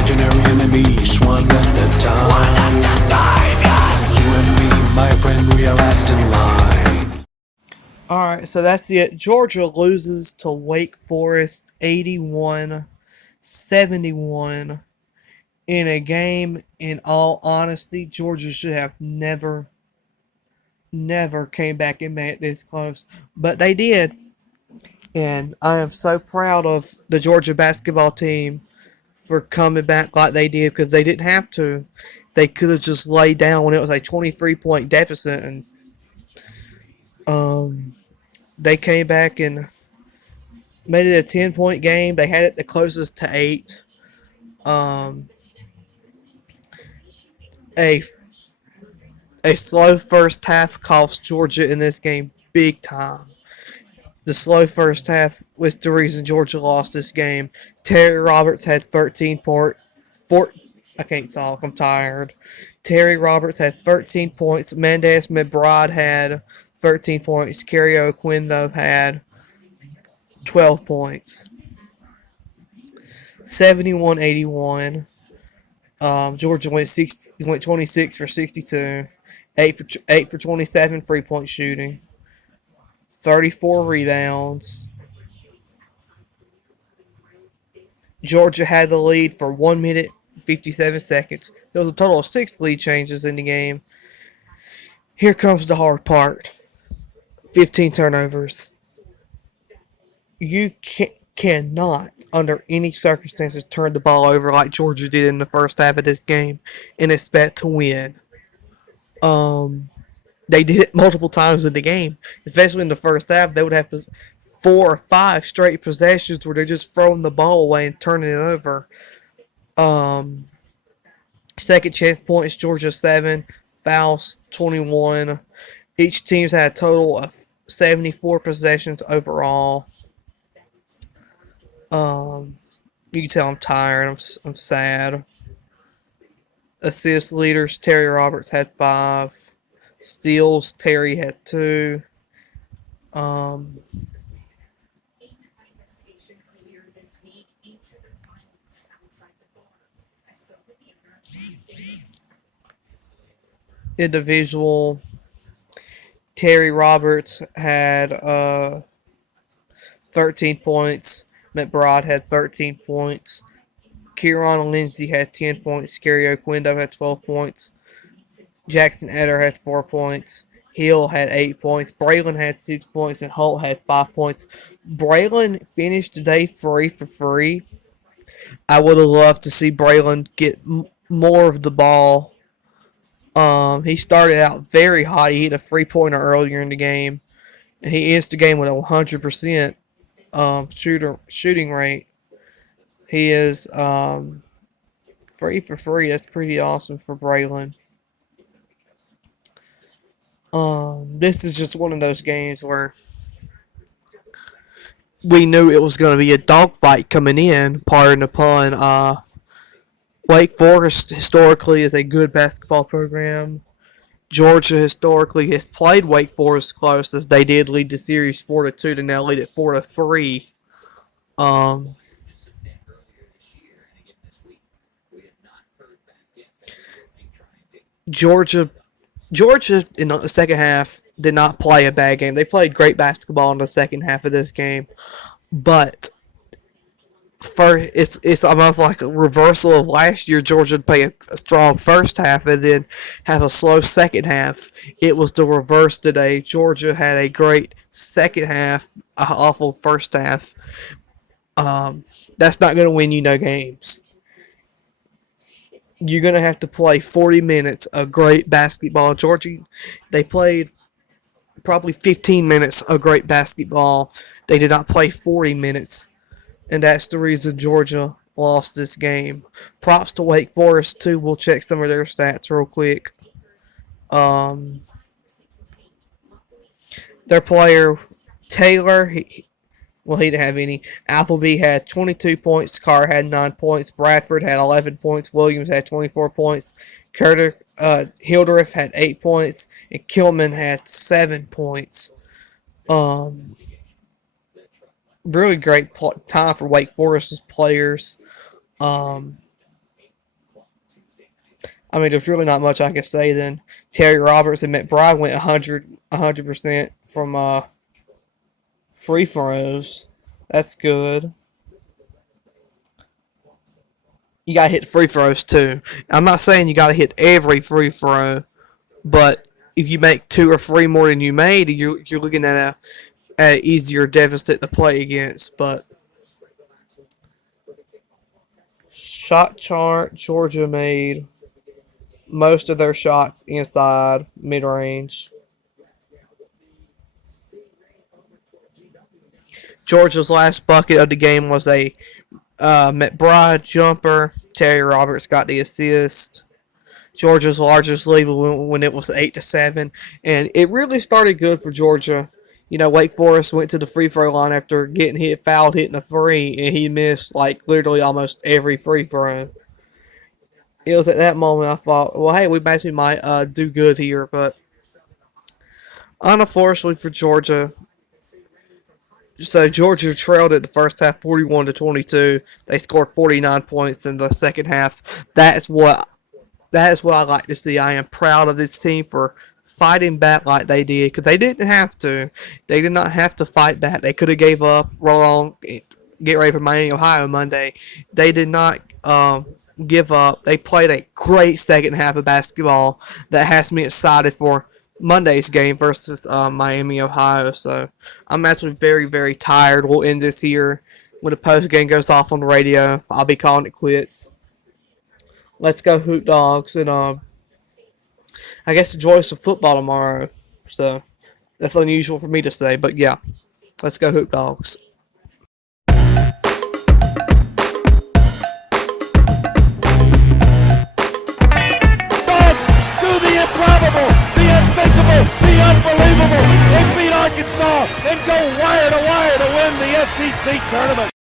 imaginary enemies, one at a time. One at a time, yes. You and me, my friend, we are last in line. Alright, so that's it. Georgia loses to Wake Forest 81-71 in a game, in all honesty, Georgia should have never came back and made it this close. But they did. And I am so proud of the Georgia basketball team for coming back like they did because they didn't have to. They could have just laid down when it was a 23-point deficit, and they came back and made it a 10-point game. They had it the closest to 8. Um, a a slow first half cost Georgia in this game big time. The slow first half was the reason Georgia lost this game. Terry Roberts had 13 point, four, I can't talk. I'm tired. Terry Roberts had 13 points. Mendez McBride had 13 points. Kerry Oquendo had 12 points. 71-81. Georgia went 26 for 62, 8 for 27 3-point shooting, 34 rebounds. Georgia had the lead for 1 minute 57 seconds. There was a total of 6 lead changes in the game. Here comes the hard part. 15 turnovers. You cannot, under any circumstances, turn the ball over like Georgia did in the first half of this game and expect to win. They did it multiple times in the game, especially in the first half. They would have 4 or 5 straight possessions where they're just throwing the ball away and turning it over. Second chance points, Georgia 7, fouls 21. Each team's had a total of 74 possessions overall. You can tell I'm tired. I'm sad. Assist leaders, Terry Roberts had 5. Steals, Terry had 2. Individual, Terry Roberts had 13 points. McBride had 13 points. Kieran Lindsey had 10 points. Kerry Oquendo had 12 points. Jackson Eder had 4 points. Hill had 8 points. Braylon had 6 points. And Holt had 5 points. Braylon finished today 3 for 3. I would have loved to see Braylon get more of the ball. He started out very hot. He hit a 3-pointer earlier in the game. And he ends the game with a 100% shooting rate. He is 3 for 3. That's pretty awesome for Braylon. This is just one of those games where we knew it was going to be a dogfight coming in. Pardon the pun. Wake Forest historically is a good basketball program. Georgia historically has played Wake Forest close, as they did lead the series 4-2 to now lead it 4-3. Georgia Georgia in the second half did not play a bad game. They played great basketball in the second half of this game, but it's almost like a reversal of last year. Georgia would play a strong first half and then have a slow second half. It was the reverse today. Georgia had a great second half, an awful first half. That's not going to win you no games. You're going to have to play 40 minutes of great basketball. Georgia, they played probably 15 minutes of great basketball. They did not play 40 minutes, and that's the reason Georgia lost this game. Props to Wake Forest, too. We'll check some of their stats real quick. Their player, Taylor, he didn't have any. Appleby had 22 points. Carr had 9 points. Bradford had 11 points. Williams had 24 points. Carter Hildreth had 8 points. And Kilman had 7 points. Really great time for Wake Forest's players. I mean, there's really not much I can say then. Terry Roberts and McBride went 100% from free throws. That's good. You gotta hit free throws too. I'm not saying you gotta hit every free throw, but if you make 2 or 3 more than you made, you're looking at a easier deficit to play against. But shot chart, Georgia made most of their shots inside mid range. Georgia's last bucket of the game was a McBride jumper. Terry Roberts got the assist. Georgia's largest lead when it was 8-7, and it really started good for Georgia. You know, Wake Forest went to the free throw line after getting fouled hitting a three, and he missed like literally almost every free throw. It was at that moment I thought, well, hey, we actually might do good here, but unfortunately for Georgia, so Georgia trailed at the first half 41-22. They scored 49 points in the second half. That is what I like to see. I am proud of this team for fighting back like they did, because they didn't have to. They did not have to fight back. They could have gave up, roll on, get ready for Miami, Ohio Monday. They did not give up. They played a great second half of basketball that has me excited for Monday's game versus Miami, Ohio. So I'm actually very, very tired. We'll end this here. When the post game goes off on the radio, I'll be calling it quits. Let's go Hoot Dogs, and I guess enjoy some football tomorrow. So that's unusual for me to say, but yeah, let's go Hoot Dogs. Dogs do the improbable, the unthinkable, the unbelievable. They beat Arkansas and go wire to wire to win the SEC tournament.